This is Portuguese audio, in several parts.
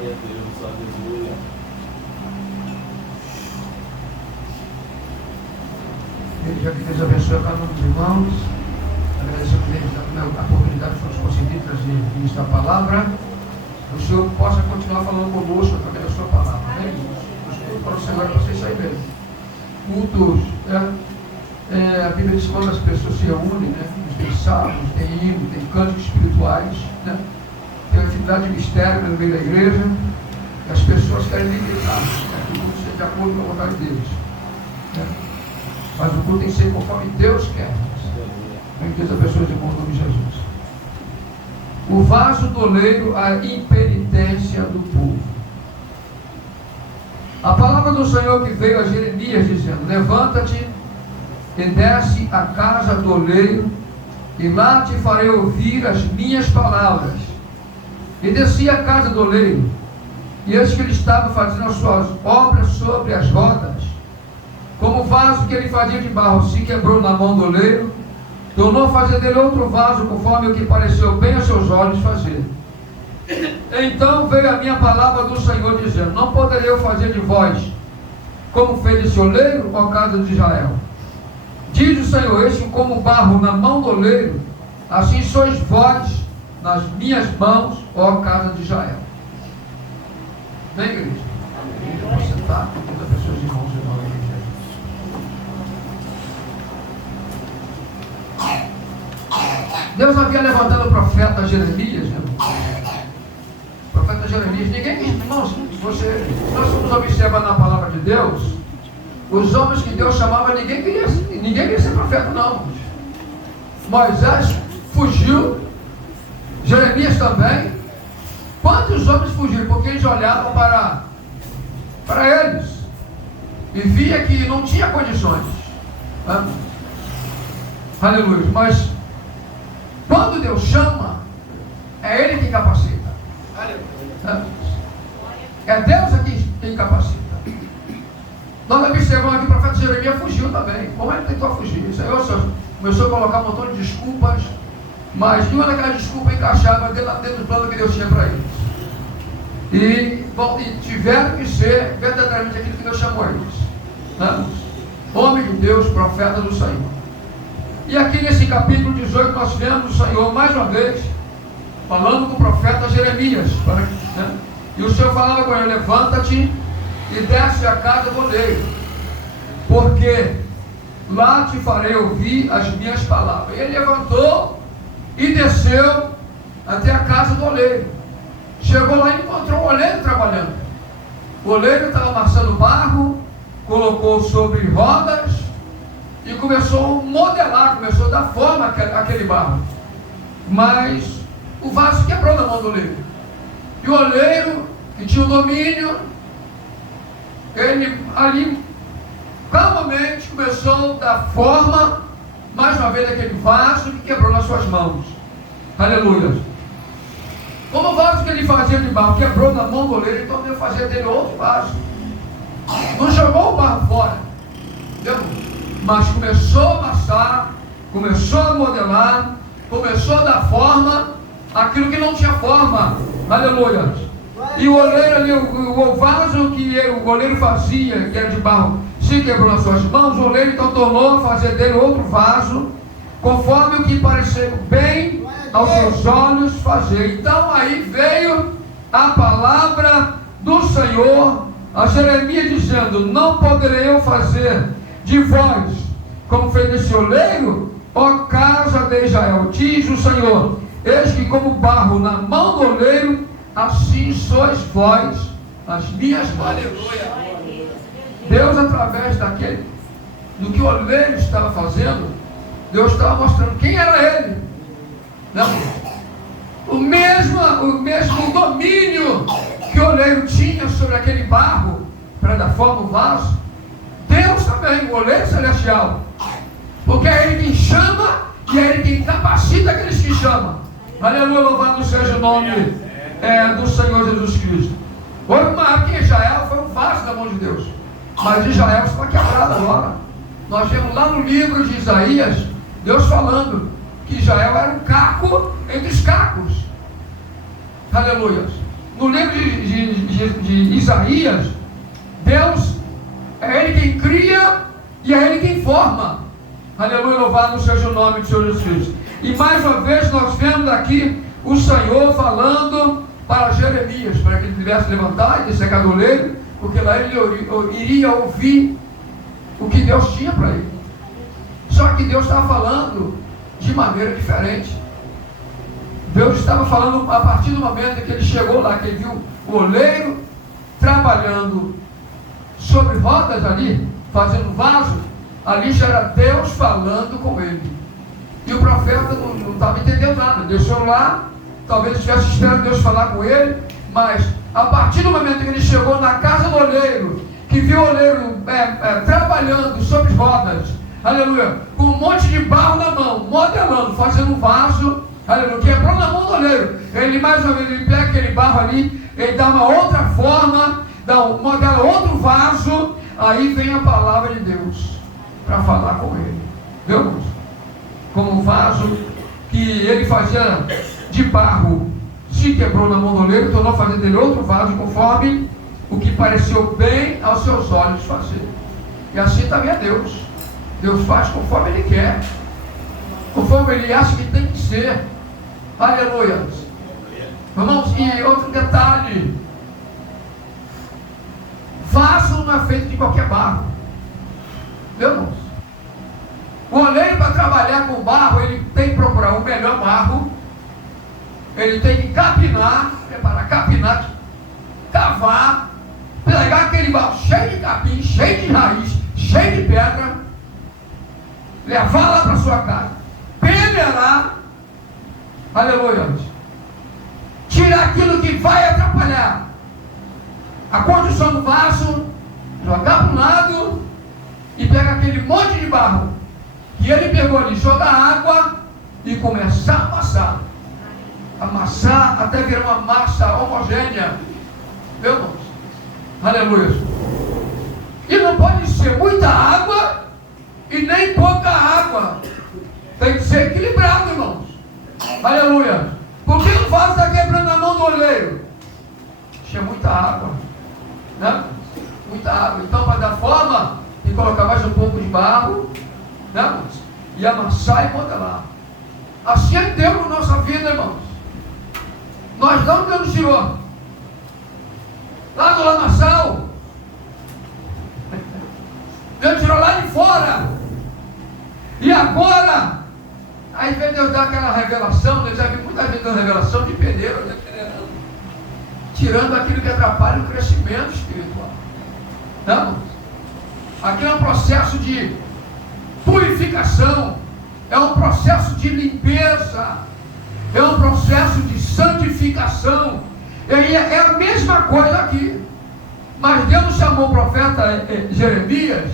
Glória a Deus, aleluia. Já que Deus abençoe a cada um dos irmãos, agradeço a oportunidade que foi concedida de ministrar a palavra. O Senhor possa continuar falando conosco através da sua palavra. Amém? Para o Senhor, para vocês saírem bem. Cultos, a Bíblia diz que quando as pessoas se reúnem, tem salmos, tem hino, tem cânticos espirituais, tem atividade de mistério no meio da igreja, e as pessoas querem limitar, que o culto seja de acordo com a vontade deles. Mas o culto tem que ser conforme Deus quer. Deus abençoe os irmãos em nome de Jesus. O vaso do oleiro, a impenitência do povo. A palavra do Senhor que veio a Jeremias dizendo: levanta-te e desce à casa do oleiro, e lá te farei ouvir as minhas palavras. E desci à casa do oleiro, e eis que ele estava fazendo as suas obras sobre as rodas. Como o vaso que ele fazia de barro se quebrou na mão do oleiro, tornou a fazer dele outro vaso, conforme o que pareceu bem aos seus olhos fazer. Então veio a minha palavra do Senhor, dizendo: não poderei eu fazer de vós como fez esse oleiro, ó casa de Israel. Diz o Senhor: eis que como barro na mão do oleiro, assim sois vós nas minhas mãos, ó casa de Israel. Vem, igreja. Você está com todas as pessoas de irmãos e irmãs. Deus havia levantado o profeta Jeremias, o profeta Jeremias. Ninguém, irmãos, nós vamos observar na palavra de Deus, os homens que Deus chamava, ninguém queria ser profeta, não. Moisés fugiu, Jeremias também. Quantos homens fugiram? Porque eles olhavam para eles e via que não tinha condições. Aleluia. Mas quando Deus chama, é Ele quem capacita. É Deus quem capacita. Nós observamos que o profeta Jeremias fugiu também. Como ele tentou fugir? O Senhor começou a colocar um montão de desculpas, mas nenhuma daquelas desculpas encaixava dentro do plano que Deus tinha para eles. E tiveram que ser verdadeiramente aquilo que Deus chamou eles. Homem de Deus, profeta do Senhor. E aqui nesse capítulo 18 nós vemos o Senhor mais uma vez falando com o profeta Jeremias. E o Senhor falava com ele: levanta-te e desce à casa do oleiro, porque lá te farei ouvir as minhas palavras. Ele levantou e desceu até a casa do oleiro. Chegou lá e encontrou o oleiro trabalhando. O oleiro estava amassando barro, colocou sobre rodas e começou a modelar, começou a dar forma àquele barro. Mas o vaso quebrou na mão do oleiro. E o oleiro, que tinha o domínio, ele ali calmamente começou a dar forma, mais uma vez, daquele vaso que quebrou nas suas mãos. Aleluia. Como o vaso que ele fazia de barro quebrou na mão do oleiro, então ele fazia dele outro vaso. Não jogou o barro fora, entendeu? Mas começou a amassar, começou a modelar, começou a dar forma àquilo que não tinha forma. Aleluia. E o oleiro ali, o vaso que o oleiro fazia, que era de barro, se quebrou nas suas mãos. O oleiro então tornou a fazer dele outro vaso, conforme o que pareceu bem aos seus olhos fazer. Então aí veio a palavra do Senhor a Jeremias dizendo: não poderei eu fazer de vós como fez esse oleiro, ó casa de Israel. Diz o Senhor: eis que como barro na mão do oleiro, assim sois vós as minhas mãos. Aleluia. Deus, através do que o oleiro estava fazendo, Deus estava mostrando quem era ele. Não. O mesmo domínio que o oleiro tinha sobre aquele barro para dar forma ao vaso, Deus também, o oleiro celestial, porque é Ele quem chama e é Ele quem capacita aqueles que chamam. Aleluia, louvado seja o nome do Senhor Jesus Cristo. Houve uma época que Israel foi um vaso da mão de Deus, mas Israel está quebrado agora. Nós vemos lá no livro de Isaías, Deus falando que Israel era um caco entre os cacos. Aleluia. no livro de Isaías, Deus é Ele quem cria e é Ele quem forma. Aleluia, louvado seja o nome de Senhor Jesus Cristo. E mais uma vez nós vemos aqui o Senhor falando para Jeremias, para que ele tivesse levantado e descer do oleiro, porque lá ele iria ouvir o que Deus tinha para ele. Só que Deus estava falando de maneira diferente. Deus estava falando a partir do momento que ele chegou lá, que ele viu o oleiro trabalhando sobre rodas ali, fazendo vaso. Ali já era Deus falando com ele. E o profeta não estava entendendo nada. Deixou lá, talvez estivesse esperando Deus falar com ele, mas a partir do momento que ele chegou na casa do oleiro, que viu o oleiro trabalhando sobre rodas, aleluia, com um monte de barro na mão, modelando, fazendo um vaso, aleluia, quebrou na mão do oleiro. Ele mais ou menos, ele pega aquele barro ali, ele dá uma outra forma, modela outro vaso, aí vem a palavra de Deus para falar com ele. Viu, irmãos? Como um vaso que ele fazia de barro, se quebrou na mão do oleiro, tornou a fazer dele outro vaso conforme o que pareceu bem aos seus olhos fazer. E assim também é Deus. Deus faz conforme Ele quer, conforme Ele acha que tem que ser. Aleluia. Irmãos, e outro detalhe: vaso não é feito de qualquer barro. Viu, irmãos? O oleiro, para trabalhar com barro, ele tem que procurar o melhor barro. Ele tem que capinar, preparar, capinar, cavar, pegar aquele barro cheio de capim, cheio de raiz, cheio de pedra, levar lá para sua casa, peneirar, aleluia, tirar aquilo que vai atrapalhar a condição do vaso, jogar para um lado e pegar aquele monte de barro que ele pegou ali, jogar água e começar a amassar até virar uma massa homogênea. Meu irmãos, aleluia. E não pode ser muita água e nem pouca água. Tem que ser equilibrado, irmãos. Aleluia. Por que o vaso está quebrando a mão do oleiro? Tinha muita água, né? Muita água. Então, para dar forma, tem que colocar mais um pouco de barro, né, irmãos? E amassar e modelar. Assim é Deus na nossa vida, irmãos. Nós não Deus tirou lá do lamaçal, Deus tirou lá de fora, e agora aí vem Deus dar aquela revelação. Eu já vi muita gente dando revelação de pedreiro, né? Tirando aquilo que atrapalha o crescimento espiritual. Não? Aqui é um processo de purificação, é um processo de limpeza, é um processo de santificação. E é a mesma coisa aqui. Mas Deus não chamou o profeta Jeremias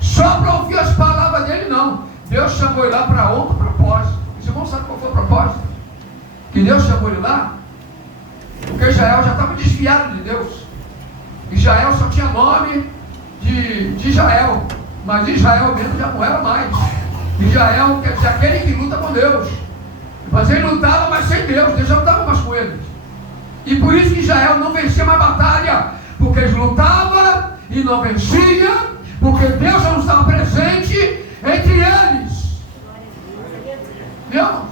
só para ouvir as palavras dele, não. Deus chamou ele lá para outro propósito. Os irmãos sabem qual foi o propósito? Que Deus chamou ele lá? Porque Israel já estava desviado de Deus. Israel só tinha nome de Israel, mas Israel mesmo já não era mais. Israel quer dizer aquele que luta com Deus. Mas ele lutava, mas sem Deus. Deus já não estava mais com eles. E por isso que Israel não vencia mais batalha, porque eles lutavam e não venciam, porque Deus já não estava presente entre eles. Deus.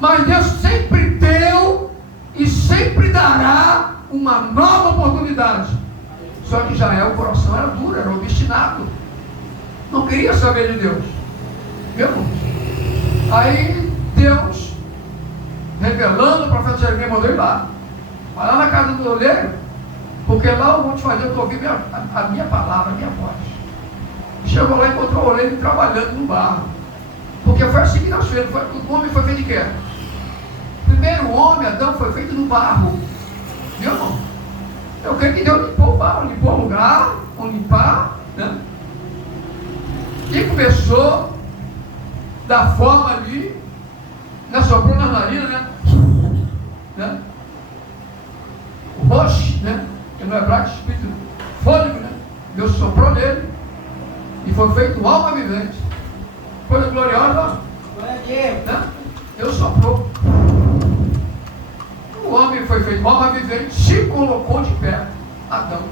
Mas Deus sempre deu e sempre dará uma nova oportunidade. Só que Israel, o coração era duro, era obstinado, não queria saber de Deus. Viu? Aí Deus, revelando, o profeta Jeremias mandou ir lá. Vai lá na casa do oleiro, porque lá eu vou te fazer, eu ouvi a minha palavra, a minha voz. Chegou lá e encontrou o oleiro trabalhando no barro. Porque foi assim que nós fizemos. O homem foi feito de quê? Primeiro o homem, Adão, foi feito no barro. Viu, irmão? Eu creio que Deus limpou o barro, limpou o lugar, vamos limpar, né? E começou da forma ali, né? Soprou nas narinas, né? O roche, né? Que no hebraico espírito fôlego, né? Deus soprou nele e foi feito alma vivente. Coisa gloriosa, né? Deus soprou. O homem homem foi feito alma vivente, se colocou de pé. Adão.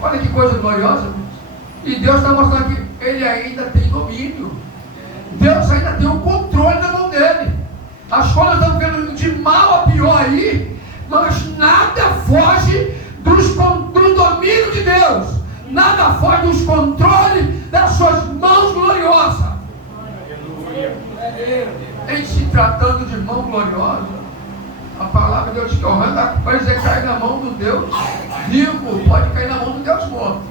Olha que coisa gloriosa. E Deus está mostrando que ele ainda tem domínio. Deus ainda tem o controle na mão dele. As coisas estão vendo de mal a pior aí, mas nada foge do domínio de Deus. Nada foge dos controles das suas mãos gloriosas. Em se tratando de mão gloriosa, a palavra de Deus que honra, vai dizer, cai na mão do Deus vivo, pode cair na mão do Deus morto.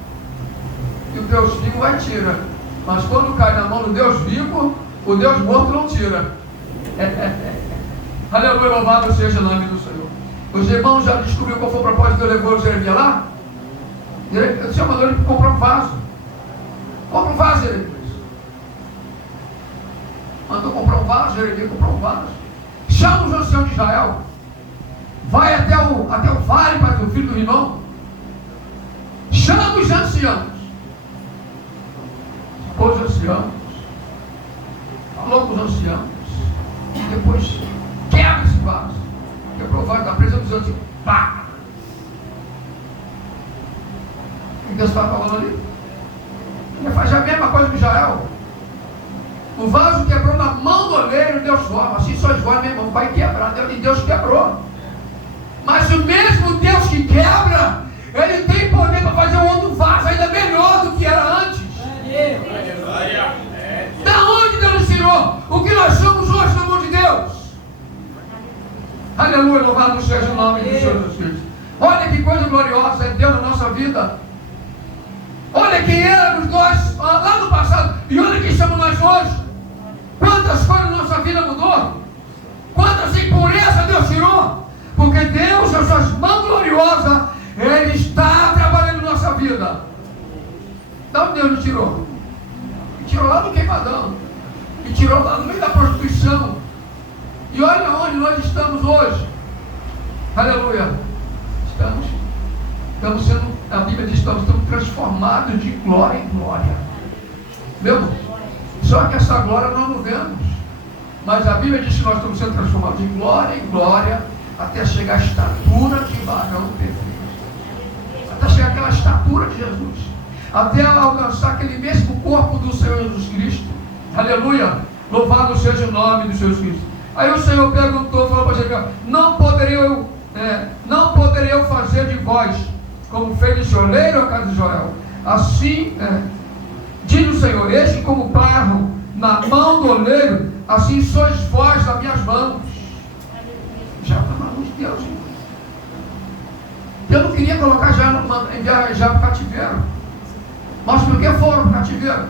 E o Deus vivo vai tirar. Mas quando cai na mão do Deus vivo, o Deus morto não tira. Aleluia, louvado seja o nome do Senhor. Os irmãos já descobriram qual foi o propósito que Deus levou o Jeremias lá? O Senhor mandou ele comprar um vaso. Compra um vaso, Jeremias. Mandou comprar um vaso, Jeremias comprou um vaso. Chama os anciãos de Israel. Vai até o vale para o filho do irmão. Chama os anciãos. Os anciãos. Falou com os anciãos. E depois quebra esse vaso. Quebrou o vaso da presa dos anciãos. Pá! O que Deus está falando ali? Ele faz a mesma coisa que Israel. O vaso quebrou na mão do oleiro, Deus forma. Assim só esvoa, meu irmão, vai quebrar. E Deus quebrou. Mas o mesmo Deus que quebra, Ele tem poder para fazer um outro vaso ainda melhor do que era antes. Da onde Deus tirou? O que nós somos hoje na mão de Deus? Aleluia, louvado seja o nome do Senhor Jesus. Olha que coisa gloriosa é Deus na nossa vida. Olha quem éramos nós lá no passado e olha quem somos nós hoje. Quantas coisas na nossa vida mudou? Quantas impurezas Deus tirou? Porque Deus, as suas mãos gloriosas, Ele está trabalhando na nossa vida. Da onde Deus nos tirou? E tirou lá do queimadão. E tirou lá no meio da prostituição. E olha onde nós estamos hoje. Aleluia. Estamos sendo, a Bíblia diz que estamos transformados de glória em glória. Meu irmão, só que essa glória nós não vemos. Mas a Bíblia diz que nós estamos sendo transformados de glória em glória até chegar à estatura de varão perfeito. Até chegar àquela estatura de Jesus. Até alcançar aquele mesmo corpo do Senhor Jesus Cristo. Aleluia. Louvado seja o nome do Senhor Jesus Cristo. Aí o Senhor perguntou, falou para Jeremias, não poderia eu fazer de vós como fez esse oleiro a casa de Joel. Assim, diz o Senhor, eis que como barro na mão do oleiro, assim sois vós nas minhas mãos. Já está na mão de Deus, irmão. Eu não queria colocar enviar já para o cativeiro. Mas por que foram para o cativeiro?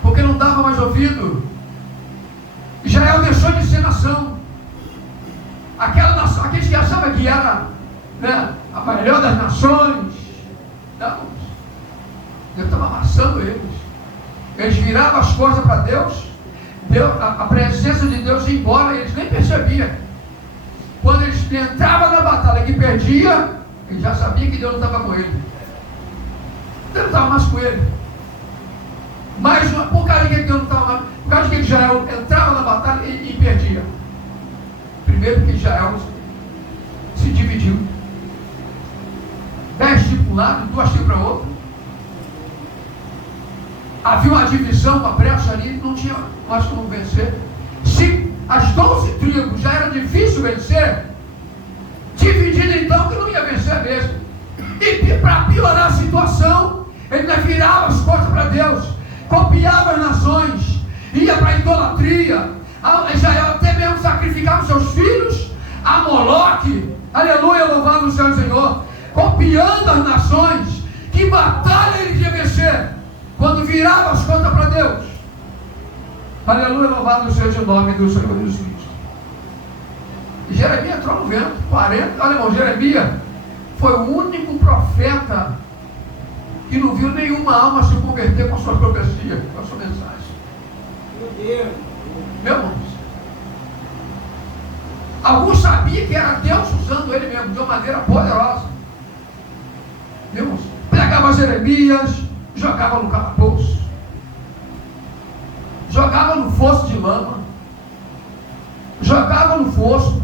Porque não dava mais ouvido. Israel deixou de ser nação. Aquela nação, aqueles que achavam que era a melhor das nações. Não. Deus estava amassando eles. Eles viravam as costas para Deus. A presença de Deus ia embora, eles nem percebiam. Quando eles entravam na batalha que perdia, eles já sabiam que Deus não estava com ele. Deus não estava mais com ele. Mas por causa de que Deus não estava mais, por causa de que Israel entrava na batalha e perdia. Primeiro que Israel se dividiu. 10 tribos para um lado, 2 tribos para o outro. Havia uma divisão, uma brecha ali, não tinha mais como vencer. Se as 12 tribos já era difícil vencer, dividida então que não ia vencer mesmo. E para piorar a situação, ele ainda virava as costas para Deus, copiava as nações, ia para a idolatria. Israel até mesmo sacrificava seus filhos a Moloque. Aleluia, louvado seja o Senhor. Copiando as nações. Que batalha ele ia vencer quando virava as contas para Deus. Aleluia, louvado seja o nome do Senhor Jesus Cristo. E Jeremias entrou no vento, 40, olha irmão, Jeremias foi o único profeta que não viu nenhuma alma se converter com a sua profecia, com a sua mensagem. Meu Deus. Meu irmão, alguns sabiam que era Deus usando ele mesmo de uma maneira poderosa. Meu irmão, pegava Jeremias, jogava no calabouço, jogava no fosso de lama, jogava no fosso,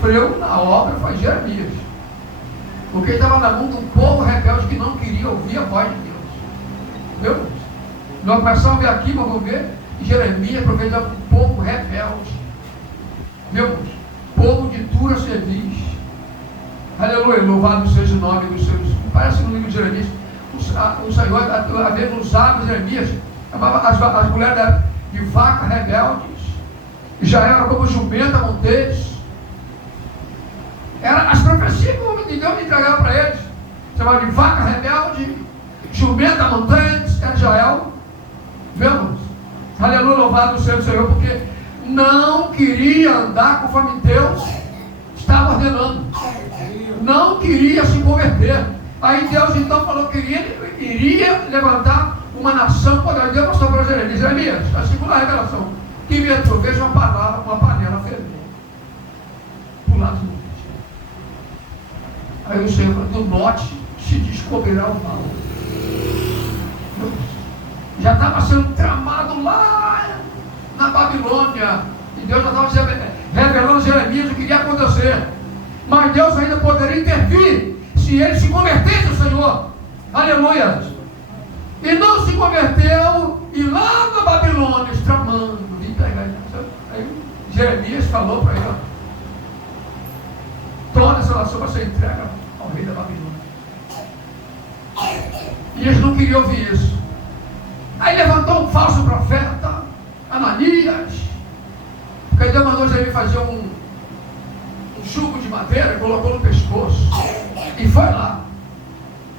sofreu na obra foi Jeremias. Porque ele estava na mão de um povo rebelde que não queria ouvir a voz de Deus. Meu Deus. Nós começamos a ver aqui, mas vamos ver, Jeremias profetizava um povo rebelde. Meu Deus. Povo de dura cerviz. Aleluia, louvado seja o nome dos seus. Parece no livro de Jeremias. O Senhor, havendo nos lábios de Jeremias, as mulheres de vaca rebeldes, já eram como jumenta montês. Era as profecias que o homem de Deus entregava para eles. Chamava de vaca rebelde, jumenta montês, era Israel. Vemos? Aleluia, louvado seja o Senhor, porque não queria andar conforme Deus estava ordenando. Não queria se converter. Aí Deus então falou que iria levantar uma nação poderosa. Deus mostrou para Jeremias. Jeremias, a segunda revelação, que inventou, veja uma palavra, uma panela fervendo para o lado do norte. Aí o Senhor falou, do norte se descobrirá o mal. Já estava sendo tramado lá na Babilônia. E Deus já estava revelando a Jeremias o que iria acontecer. Mas Deus ainda poderia intervir se ele se convertesse ao Senhor. Aleluia. E não se converteu, e lá na Babilônia, tramando, vim pegar. Aí Jeremias falou para ele, ó, toda essa nação vai ser entregue ao rei da Babilônia. E eles não queriam ouvir isso. Aí levantou um falso profeta, Ananias, porque Deus mandou Jeremias fazer um jugo de madeira, colocou no pescoço, e foi lá,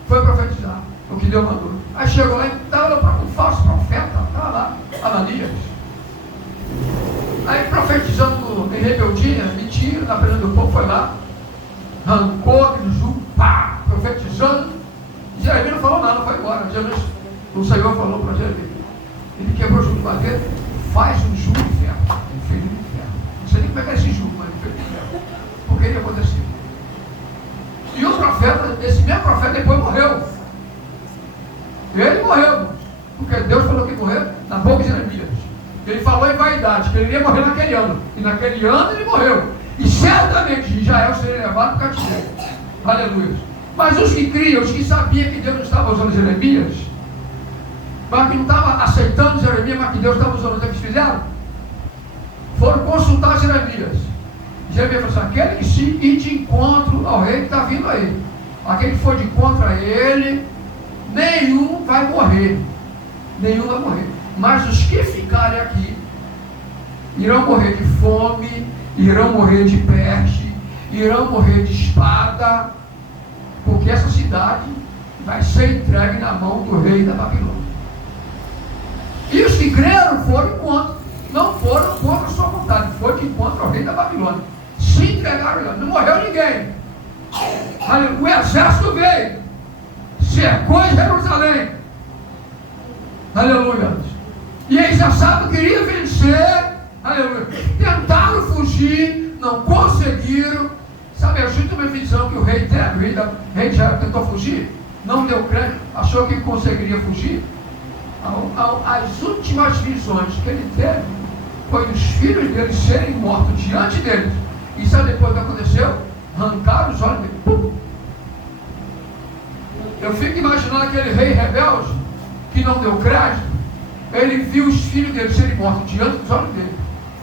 foi profetizar o que Deus mandou. Aí chegou lá e estava um falso profeta, estava lá, Ananias. Aí profetizando em rebeldia, mentira, na presença do povo, foi lá, arrancou aquele jugo, pá, profetizando. Jeremias não falou nada, foi embora. O Senhor falou para Jeremias, ele quebrou o jugo de madeira, faz um jugo de ferro, ele fez um de ferro. Não sei nem como é que é esse jugo, mas ele fez de ferro. Porque ele aconteceu. E o profeta, esse mesmo profeta, depois morreu. Ele morreu, porque Deus falou que morreu na boca de Jeremias. Ele falou em vaidade, que ele ia morrer naquele ano. E naquele ano ele morreu. E certamente Israel seria levado para o cativeiro. Aleluia. Mas os que criam, os que sabiam que Deus não estava usando Jeremias, mas que não estava aceitando Jeremias, mas que Deus estava usando, o que eles fizeram? Foram consultar Jeremias. Jeremias falou assim, aquele que se ir de encontro ao rei que está vindo aí, aquele que for de encontro a ele, nenhum vai morrer. Nenhum vai morrer. Mas os que ficarem aqui irão morrer de fome, irão morrer de peste, irão morrer de espada, porque essa cidade vai ser entregue na mão do rei da Babilônia. E os que creram foram encontro, não foram contra a sua vontade, foram de encontro ao rei da Babilônia. Se entregaram lá, não morreu ninguém. O exército veio, cercou Jerusalém. Aleluia. E eles já sabem que queriam vencer. Aleluia. Tentaram fugir, não conseguiram. Sabe a última visão que o rei teve? O rei de Israel tentou fugir, não deu crédito, achou que conseguiria fugir. As últimas visões que ele teve foi dos filhos dele serem mortos diante deles. E sabe depois o que aconteceu? Arrancaram os olhos dele. Pum. Eu fico imaginando aquele rei rebelde que não deu crédito. Ele viu os filhos dele serem mortos diante dos olhos dele.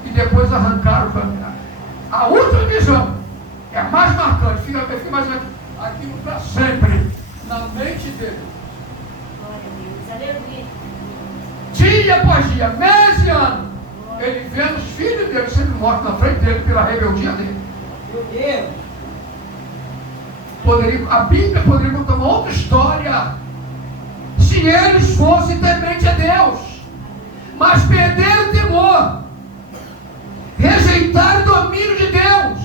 E depois arrancaram. A última visão é a mais marcante. Fica imaginando aquilo para sempre na mente dele. Dia após dia, mês e ano, ele vendo os filhos dele sendo mortos na frente dele pela rebeldia dele. Meu Deus! A Bíblia poderia contar uma outra história se eles fossem tementes a Deus, mas perderam o temor, rejeitaram o domínio de Deus,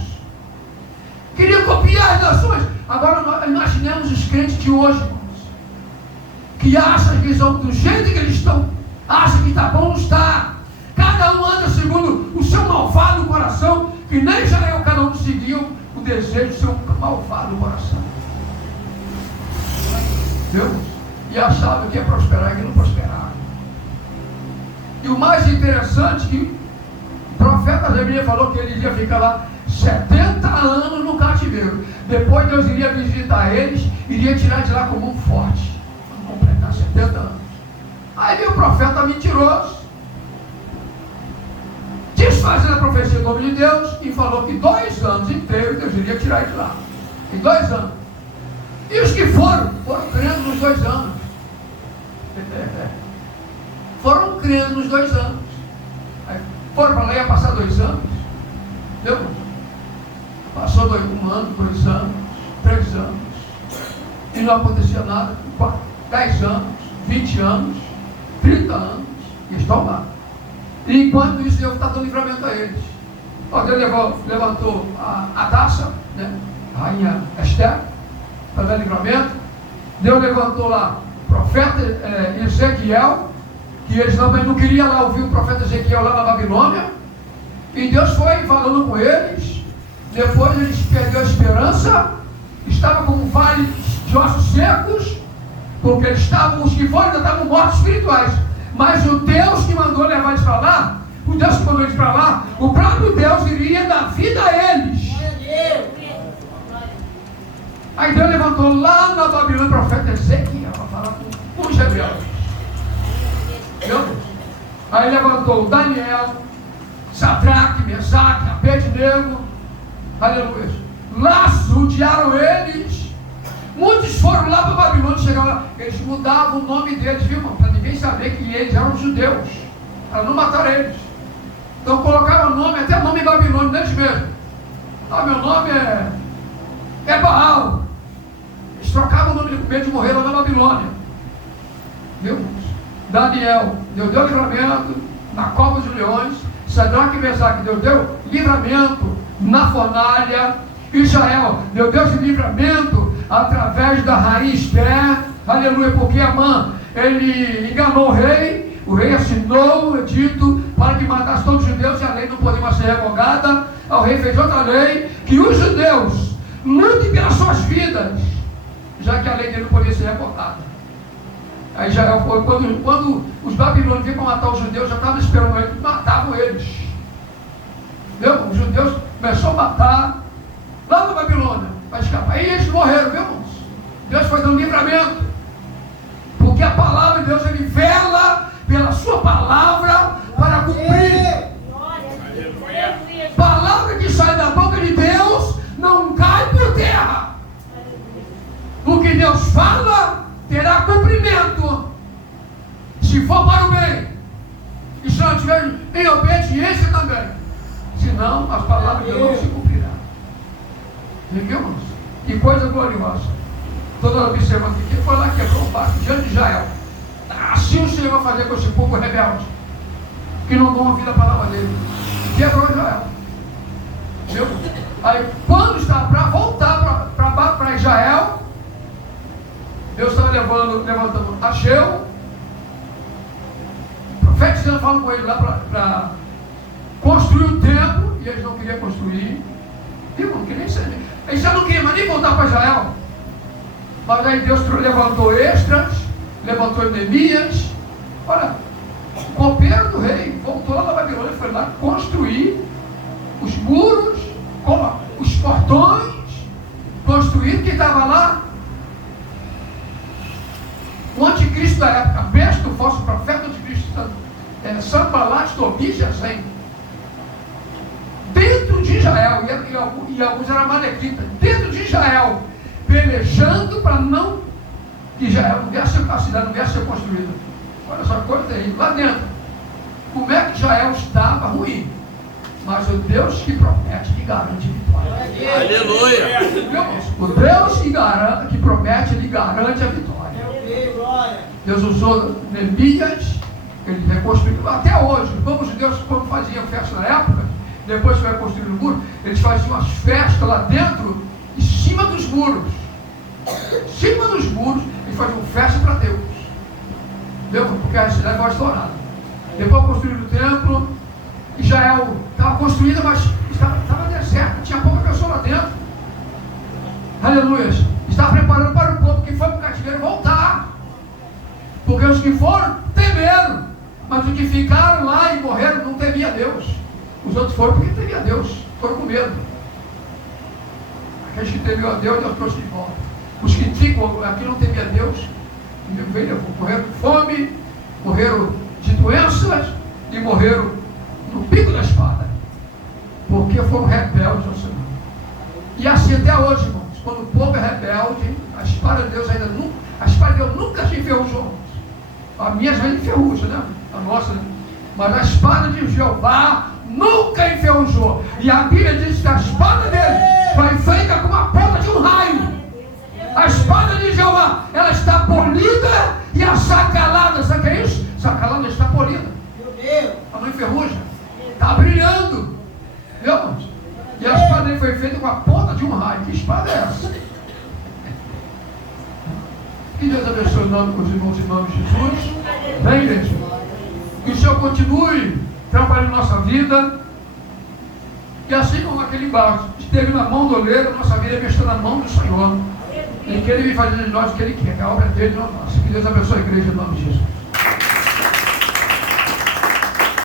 queriam copiar as nações. Agora nós imaginemos os crentes de hoje, irmãos, que acham que são do jeito que eles estão, acham que está bom, não está. Cada um anda segundo o seu malvado coração, que nem Israel, cada um seguiu o desejo do seu malvado coração. Deus? E achava que ia prosperar e que não prosperava. E o mais interessante que o profeta Jeremias falou que ele ia ficar lá 70 anos no cativeiro. Depois Deus iria visitar eles, iria tirar de lá com mão forte. Vamos completar 70 anos. Aí veio o profeta mentiroso, desfazendo a profecia do nome de Deus, e falou que 2 anos inteiros Deus iria tirar ele de lá. Em 2 anos. E os que foram crendo nos 2 anos. Foram crendo nos 2 anos. Aí foram para lá e ia passar 2 anos. Deu? Passou 1 ano, 2 anos, 3 anos. E não acontecia nada. 10 anos, 20 anos, 30 anos. E estão lá. E enquanto isso, Deus está dando livramento a eles. Deus levantou a taça, né? A rainha Esther, para dar livramento. Deus levantou lá o profeta Ezequiel, que eles não queriam lá ouvir o profeta Ezequiel lá na Babilônia. E Deus foi falando com eles. Depois eles perderam a esperança. Estava como um vale de ossos secos, porque os que foram ainda estavam mortos espirituais. Mas o Deus que mandou levar eles para lá, o Deus que mandou eles para lá, o próprio Deus iria dar vida a eles. Aí Deus levantou lá na Babilônia o profeta Ezequiel para falar com os rebeldes. Entendeu? Aí levantou Daniel, Sadraque, Mesaque, Abednego, aleluia. Lá rodearam eles. Muitos foram lá para a Babilônia, chegaram lá. Eles mudavam o nome deles, viu, irmão? Para ninguém saber que eles eram judeus. Para não matar eles. Então colocaram nome, até nome em Babilônia, deles mesmo. Meu nome é Baal. Eles trocavam o nome com medo de morrer lá na Babilônia. Viu? Daniel, Deus deu livramento na cova dos leões. Sadraque e Mesaque, Deus deu livramento na fornalha. Israel, Deus deu esse livramento através da rainha Esther. Aleluia, porque Amã, ele enganou o rei assinou o edito para que matasse todos os judeus e a lei não podia mais ser revogada. O rei fez outra lei, que os judeus lutem pelas suas vidas, já que a lei dele não podia ser revogada. Aí Israel foi, quando os babilônios vinham para matar os judeus, já estavam esperando eles, matavam eles. Entendeu? Os judeus começaram a matar lá na Babilônia, para escapar. E eles morreram, viu, irmãos? Deus foi dando livramento, porque a palavra de Deus, ele vela pela sua palavra para cumprir. Palavra que sai da boca de Deus não cai por terra. O que Deus fala terá cumprimento, se for para o bem, e se não tiver em obediência também, senão as palavras de Deus não se cumprirão. Entendeu, irmãos? Que coisa gloriosa. Toda observando que foi lá, quebrou o barco diante de Israel. Assim o Senhor vai fazer com esse povo rebelde, que não dão ouvido a palavra dele. Quebrou Israel. Viu? Aí quando está para voltar para Israel, Deus estava levantando Ageu, profetizando, falando com ele lá para construir o templo, e eles não queriam construir. Não queriam ser. Eles já não queriam mais nem voltar para Israel. Mas aí Deus levantou Esdras, levantou Neemias. Olha, o copeiro do rei voltou lá na Babilônia e foi lá construir os muros, os portões, construir, que estava lá o anticristo da época, a besta, o falso profeta, o anticristo, Sanbalat, Tobias e Gesem, dentro de Israel, e alguns eram amalequitas, dentro de Israel, pelejando para não que Israel não viesse a cidade, não viesse a ser construída. Olha só, coisa terrível. Lá dentro, como é que Israel estava ruim, mas o Deus que promete, que garante vitória. Aleluia! O Deus que promete, ele garante a vitória. Deus usou Neemias, ele reconstruiu até hoje. Como os judeus, quando faziam festa na época, depois que vai construir o muro, eles faziam as festas lá dentro, em cima dos muros. Em cima dos muros, eles faziam festa para Deus. Entendeu? Porque a cidade foi estourada. Depois construíram o templo, Israel estava construída, mas estava deserto, tinha pouca pessoa lá dentro. Aleluia! Estava preparando para o povo que foi para o cativeiro voltar. Porque os que foram temeram, mas os que ficaram lá e morreram não temiam a Deus. Os outros foram porque temiam a Deus, foram com medo. Aqueles que temiam a Deus, Deus trouxe de volta. Os que aqui não temiam a Deus, morreram de fome, morreram de doenças e morreram no pico da espada. Porque foram rebeldes ao Senhor. E assim até hoje, irmãos, quando o povo é rebelde, a espada de Deus nunca se enferrujou. A minha já enferruja, né? A nossa, né? Mas a espada de Jeová nunca enferrujou. E a Bíblia diz que a espada dele foi feita com a ponta de um raio. A espada de Jeová, ela está polida e acacalada. Sabe o que é isso? Acacalada está polida. Ela não enferruja. Está brilhando. Viu, irmãos? E a espada dele foi feita com a ponta de um raio. Que espada é essa? Que Deus abençoe os irmãos em nome de Jesus. Vem, gente. Que o Senhor continue trabalhando nossa vida. E assim como aquele barco esteve na mão do oleiro, nossa vida está na mão do Senhor. Ele quer fazer de nós o que Ele quer. A obra dele não é nossa. Que Deus abençoe a igreja em nome de Jesus.